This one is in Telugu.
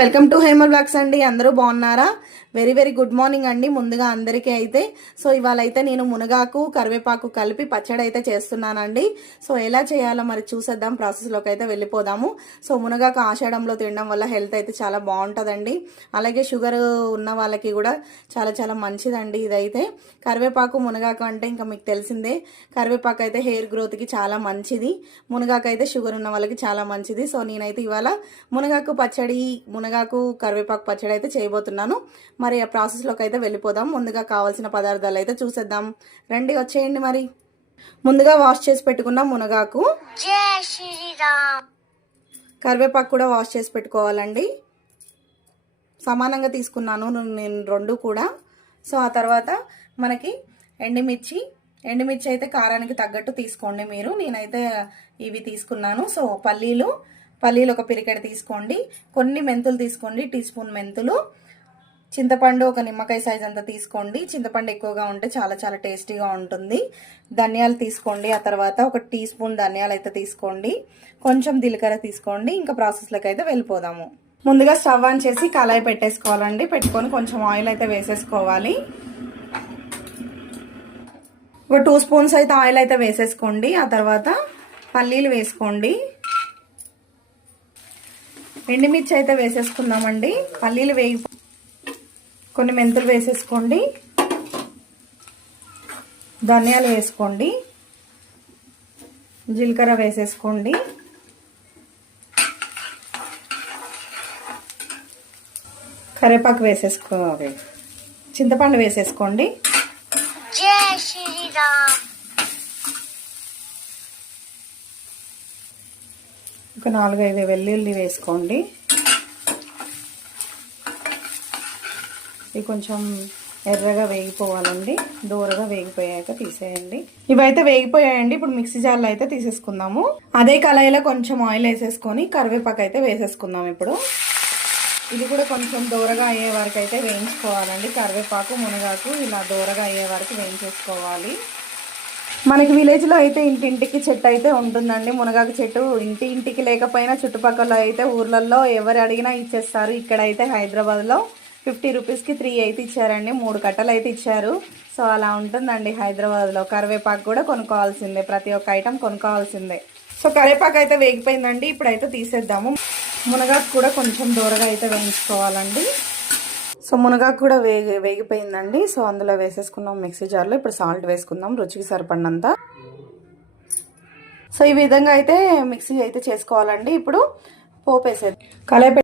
వెల్కమ్ టు హేమల్ బ్లాగ్స్ అండి. అందరూ బాగున్నారా? వెరీ వెరీ గుడ్ మార్నింగ్ అండి ముందుగా అందరికీ. అయితే సో ఇవాళ అయితే నేను మునగాకు కరివేపాకు కలిపి పచ్చడి అయితే చేస్తున్నానండి. సో ఎలా చేయాలో మరి చూసేద్దాం, ప్రాసెస్లోకి అయితే వెళ్ళిపోదాము. సో మునగాకు ఆషాఢంలో తినడం వల్ల హెల్త్ అయితే చాలా బాగుంటుందండి. అలాగే షుగర్ ఉన్న వాళ్ళకి కూడా చాలా చాలా మంచిదండి ఇదైతే. కరివేపాకు మునగాకు అంటే ఇంకా మీకు తెలిసిందే. కరివేపాకు అయితే హెయిర్ గ్రోత్కి చాలా మంచిది, మునగాకు అయితే షుగర్ ఉన్న వాళ్ళకి చాలా మంచిది. సో నేనైతే ఇవాళ మునగాకు పచ్చడి, మునగాకు కరివేపాకు పచ్చడి అయితే చేయబోతున్నాను. మరి ఆ ప్రాసెస్లోకి అయితే వెళ్ళిపోదాం. ముందుగా కావాల్సిన పదార్థాలు అయితే చూసేద్దాం రండి, వచ్చేయండి. మరి ముందుగా వాష్ చేసి పెట్టుకున్న మునగాకు, కరివేపాకు కూడా వాష్ చేసి పెట్టుకోవాలండి. సమానంగా తీసుకున్నాను నేను రెండు కూడా. సో ఆ తర్వాత మనకి ఎండుమిర్చి అయితే కారానికి తగ్గట్టు తీసుకోండి మీరు. నేనైతే ఇవి తీసుకున్నాను. సో పల్లీలు ఒక పిరికెడ తీసుకోండి. కొన్ని మెంతులు తీసుకోండి, టీ స్పూన్ మెంతులు. చింతపండు ఒక నిమ్మకాయ సైజ్ అంతా తీసుకోండి. చింతపండు ఎక్కువగా ఉంటే చాలా చాలా టేస్టీగా ఉంటుంది. ధనియాలు తీసుకోండి. ఆ తర్వాత ఒక టీ స్పూన్ ధనియాలు అయితే తీసుకోండి. కొంచెం జీలకర్ర తీసుకోండి. ఇంకా ప్రాసెస్లోకి అయితే వెళ్ళిపోదాము. ముందుగా స్టవ్ ఆన్ చేసి కళాయి పెట్టేసుకోవాలండి. పెట్టుకొని కొంచెం ఆయిల్ అయితే వేసేసుకోవాలి. ఒక 2 స్పూన్స్ అయితే ఆయిల్ అయితే వేసేసుకోండి. ఆ తర్వాత పల్లీలు వేసుకోండి. ఎండుమిర్చి అయితే వేసేసుకుందామండి. పల్లీలు వేగి కొన్ని మెంతులు వేసేసుకోండి. ధనియాలు వేసుకోండి. జీలకర్ర వేసేసుకోండి. కరివేపాకు వేసేసుకోవాలి. చింతపండు వేసేసుకోండి. ఒక 4-5 వెల్లుల్లి వేసుకోండి. ఇవి కొంచెం ఎర్రగా వేగిపోవాలండి. దూరగా వేగిపోయాక తీసేయండి. ఇవైతే వేగిపోయాయండి. ఇప్పుడు మిక్సీ జార్లో అయితే తీసేసుకుందాము. అదే కళాయిలో కొంచెం ఆయిల్ వేసేసుకొని కరివేపాకు అయితే వేసేసుకుందాం. ఇప్పుడు ఇది కూడా కొంచెం దూరగా అయ్యే వరకు అయితే వేయించుకోవాలండి. కరివేపాకు మునగాకు ఇలా దూరగా అయ్యే వరకు వేయించేసుకోవాలి. మనకి విలేజ్లో అయితే ఇంటింటికి చెట్టు అయితే ఉంటుందండి. మునగాకు చెట్టు ఇంటికి లేకపోయినా చుట్టుపక్కల అయితే ఊర్లలో ఎవరు అడిగినా ఇచ్చేస్తారు. ఇక్కడైతే హైదరాబాద్లో 50 రూపీస్కి 3 అయితే ఇచ్చారండి. 3 కట్టలు అయితే ఇచ్చారు. సో అలా ఉంటుందండి హైదరాబాద్లో. కరివేపాకు కూడా కొనుక్కోవాల్సిందే, ప్రతి ఒక్క ఐటెం కొనుక్కోవాల్సిందే. సో కరివేపాకు అయితే వేగిపోయిందండి. ఇప్పుడైతే తీసేద్దాము. మునగాకు కూడా కొంచెం దూరగా అయితే వేయించుకోవాలండి. సో మునగాకు కూడా వేగిపోయిందండి. సో అందులో వేసేసుకున్నాం మిక్సీ జార్లో. ఇప్పుడు సాల్ట్ వేసుకుందాం రుచికి సరిపడినంత. సో ఈ విధంగా అయితే మిక్సీ అయితే చేసుకోవాలండి. ఇప్పుడు పోపు వేసేది. కళాయి